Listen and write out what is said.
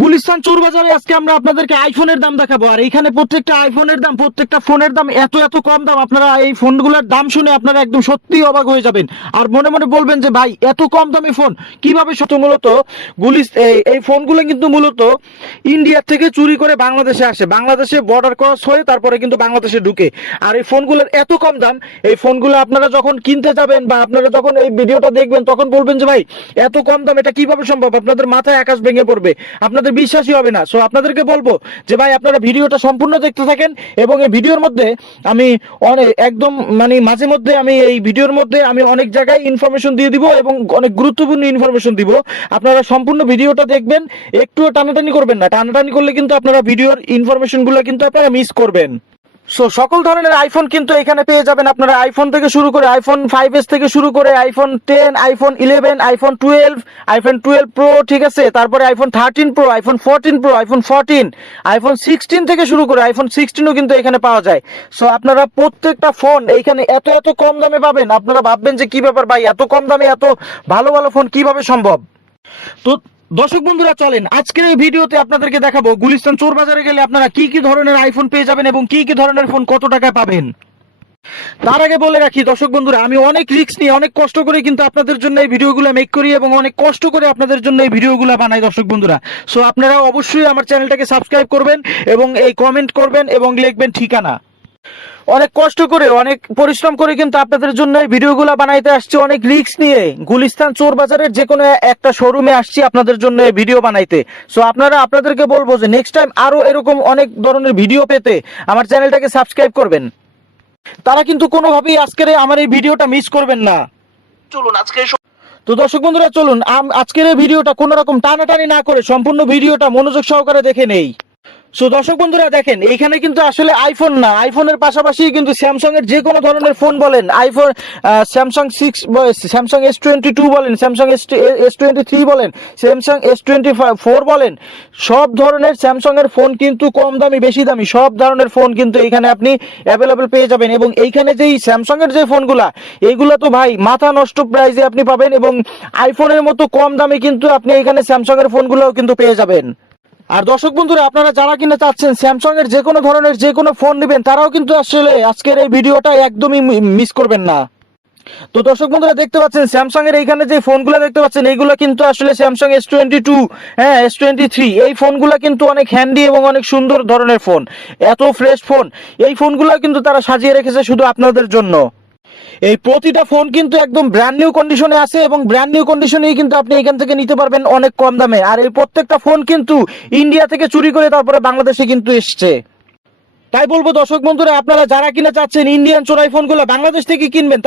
গুলিস্তান চোর বাজারে আজকে আমরা আপনাদেরকে আইফোনের দাম দেখাবো। আর এখানে প্রত্যেকটা আইফোনের দাম, প্রত্যেকটা ফোনের দাম এত এত কম দাম, আপনারা এই ফোনগুলোর দাম শুনে আপনারা একদম সত্যি অবাক হয়ে যাবেন। আর মনে মনে বলবেন যে ভাই এত কম দামি ফোন কিভাবে? মূলত এই ফোনগুলো কিন্তু মূলত ইন্ডিয়া থেকে চুরি করে বাংলাদেশে আসে, বাংলাদেশে বর্ডার ক্রস হয়ে তারপরে কিন্তু বাংলাদেশে ঢুকে। আর এই ফোনগুলোর এত কম দাম, এই ফোনগুলো আপনারা যখন কিনতে যাবেন বা আপনারা যখন এই ভিডিওটা দেখবেন তখন বলবেন যে ভাই এত কম দাম এটা কিভাবে সম্ভব? আপনাদের মাথায় আকাশ ভেঙে পড়বে, আপনাদের বিশ্বাসই হবে না। সো আপনাদেরকে বলবো যে ভাই আপনারা ভিডিওটা সম্পূর্ণ দেখতে থাকেন এবং এই ভিডিওর মধ্যে আমি অনেক একদম মাঝে মধ্যে আমি এই ভিডিওর মধ্যে আমি অনেক জায়গায় ইনফরমেশন দিয়ে দিব এবং অনেক গুরুত্বপূর্ণ ইনফরমেশন দিব। আপনারা সম্পূর্ণ ভিডিওটা দেখবেন, একটুও টানাটানি করবেন না। টানাটানি করলে কিন্তু আপনারা ভিডিওর ইনফরমেশনগুলো কিন্তু আপনারা মিস করবেন। সো সকল ধরনের আইফোন কিন্তু এখানে পেয়ে যাবেন আপনারা, আইফোন থেকে শুরু করে আইফোন 5s থেকে শুরু করে iPhone 10, iPhone 11, iPhone 12, iPhone 12 pro, ঠিক আছে, তারপরে iPhone 13 pro, iPhone 14 pro, iPhone 14, iPhone 16 থেকে শুরু করে আইফোন 16ও কিন্তু এখানে পাওয়া যায়। সো আপনারা প্রত্যেকটা ফোন এইখানে এত এত কম দামে পাবেন, আপনারা ভাববেন যে কি ব্যাপার ভাই এত কম দামে এত ভালো ভালো ফোন কিভাবে সম্ভব? তো দর্শক বন্ধুরা চলেন আজকের এই ভিডিওতে আপনাদেরকে দেখাবো গুলিস্তান চোর বাজারে গেলে আপনারা কি কি ধরনের আইফোন পেয়ে যাবেন এবং কি কি ধরনের ফোন কত টাকায় পাবেন। তার আগে বলে রাখি দর্শক বন্ধুরা, আমি অনেক রিস্ক নিয়ে অনেক কষ্ট করে কিন্তু আপনাদের জন্য এই ভিডিওগুলো মেক করি এবং অনেক কষ্ট করে আপনাদের জন্য এই ভিডিওগুলো বানাই দর্শক বন্ধুরা। সো আপনারা অবশ্যই আমার চ্যানেলটাকে সাবস্ক্রাইব করবেন এবং এই কমেন্ট করবেন এবং লিখবেন ঠিকানা। অনেক কষ্ট করে অনেক পরিশ্রম করে কিন্তু আপনাদের জন্য এই ভিডিওগুলো বানাইতে আসছি, অনেক রিস্ক নিয়ে গুলিস্তান চোর বাজারের যে কোনো একটা শোরুমে আসছি আপনাদের জন্য এই ভিডিও বানাইতে। সো আপনাদেরকে বলবো যে নেক্সট টাইম আরো এরকম অনেক ধরনের ভিডিও পেতে আমার চ্যানেলটাকে সাবস্ক্রাইব করবেন। তারা কিন্তু কোনোভাবেই আজকের আমার এই ভিডিওটা মিস করবেন না। চলুন আজকে তো দর্শক বন্ধুরা চলুন আজকের এই ভিডিওটা কোনো রকম টানাটানি না করে সম্পূর্ণ ভিডিওটা মনোযোগ সহকারে দেখে নেই। সো দর্শক বন্ধুরা দেখেন, এইখানে কিন্তু আসলে আইফোন না, আইফোনের পাশাপাশি কিন্তু স্যামসাং এর যে কোনো ধরনের ফোন বলেন, আইফোন স্যামসাং 6, স্যামসাং S22 বলেন, স্যামসাং S23 বলেন, স্যামসাং S24 বলেন, সব ধরনের স্যামসাং এর ফোন কিন্তু কম দামি বেশি দামি সব ধরনের ফোন কিন্তু এখানে আপনি অ্যাভেলেবেল পেয়ে যাবেন। এবং এইখানে যেই স্যামসাং এর যে ফোনগুলা, এইগুলো তো ভাই মাথা নষ্ট প্রাইসে আপনি পাবেন এবং আইফোনের মতো কম দামে কিন্তু আপনি এখানে স্যামসাং এর ফোনগুলোও কিন্তু পেয়ে যাবেন। আর দর্শক বন্ধুরা আপনারা যারা কিনা চাচ্ছেন স্যামসাং এর যে কোনো ধরনের যে কোনো ফোন নেবেন, তারাও কিন্তু আসলে আজকের এই ভিডিওটা একদমই মিস করবেন না। তো দর্শক বন্ধুরা দেখতে পাচ্ছেন স্যামসাং এর এইখানে যে ফোনগুলো দেখতে পাচ্ছেন, এইগুলো কিন্তু আসলে স্যামসাং S22, হ্যাঁ S23, এই ফোনগুলো কিন্তু অনেক হ্যান্ডি এবং অনেক সুন্দর ধরনের ফোন, এত ফ্রেশ ফোন। এই ফোনগুলো কিন্তু তারা সাজিয়ে রেখেছে শুধু আপনাদের জন্য। এই প্রতিটা ফোন কিন্তু একদম ব্র্যান্ড নিউ কন্ডিশনে আছে এবং ব্র্যান্ড নিউ কন্ডিশনেই কিন্তু আপনি এখান থেকে নিতে পারবেন অনেক কম দামে। আর এই প্রত্যেকটা ফোন কিন্তু ইন্ডিয়া থেকে চুরি করে তারপরে বাংলাদেশে কিন্তু এসছে। তাই বলবো দর্শক বন্ধুরা, আপনারা যারা কিনা চাচ্ছেন ইন্ডিয়ান চোরাই ফোনগুলো বাংলাদেশ থেকে কিনবেন,